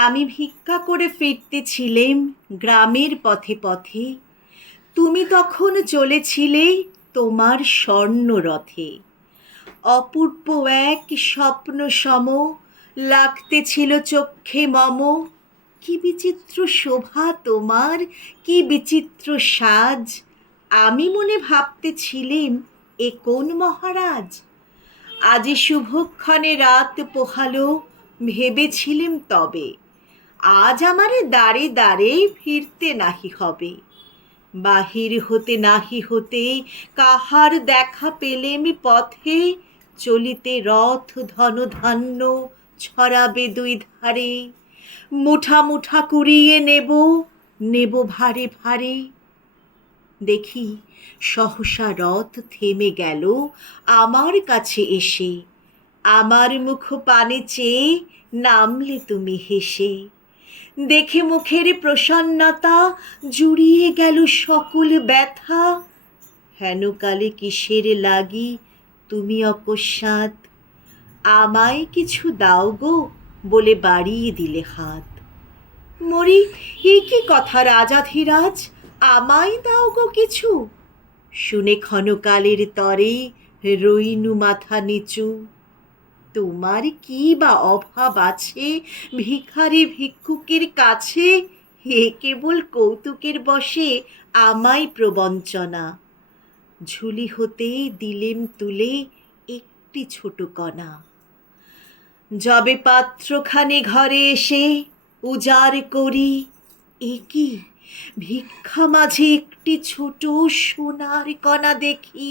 আমি ভিক্ষা করে ফিরতেছিলেম গ্রামের পথে পথে, তুমি তখন চলেছিলে তোমার স্বর্ণরথে। অপূর্ব এক স্বপ্ন সম লাগতেছিল চক্ষে মম। কি বিচিত্র শোভা তোমার, কি বিচিত্র সাজ! আমি মনে ভাবতেছিলেম এ কোন মহারাজ। আজি শুভক্ষণে রাত পোহালো, ভেবেছিলেম তবে আজ আমারে দ্বারে দ্বারে ফিরতে নাহি হবে। বাহির হতে নাহি হতে কাহার দেখা পেলেম পথে, চলিতে রথ ধনধান্য ছড়াবে দুই ধারে। মুঠা মুঠা কুড়িয়ে নেব, নেব ভারে ভারে। দেখি সহসা রথ থেমে গেল আমার কাছে এসে, আমার মুখ পানে চেয়ে নামলে তুমি হেসে। দেখে মুখের প্রসন্নতা জুড়িয়ে গেল সকল ব্যথা। হেনকালে কিসের লাগি তুমি অকস্মাৎ আমায় কিছু দাও গো বলে বাড়িয়ে দিলে হাত। মরি, এ কি কথা রাজাধিরাজ, আমায় দাও গো কিছু! শুনে ক্ষণকালের তরে রইনু মাথা নিচু। তোমার কি বা অভাব আছে ভিখারি ভিক্ষুকের কাছে? হে কেবল কৌতুকের বশে আমায় প্রবঞ্চনা। ঝুলি হতে দিলেম তুলে একটি ছোট কণা। যবে পাত্রখানি ঘরে এসে উজাড় করি, এ কি ভিক্ষা মাঝে একটি ছোট সোনার কণা দেখি।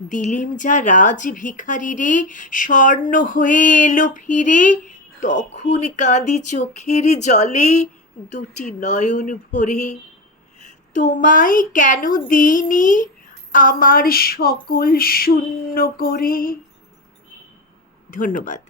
দিলেম যা রাজ ভিখারি রে, স্বর্ণ হয়ে এলো ফিরে। তখন কাঁদি চোখের জলে দুটি নয়ন ভরে। তোমায় কেন দিইনি আমার সকল শূন্য করে? ধন্যবাদ।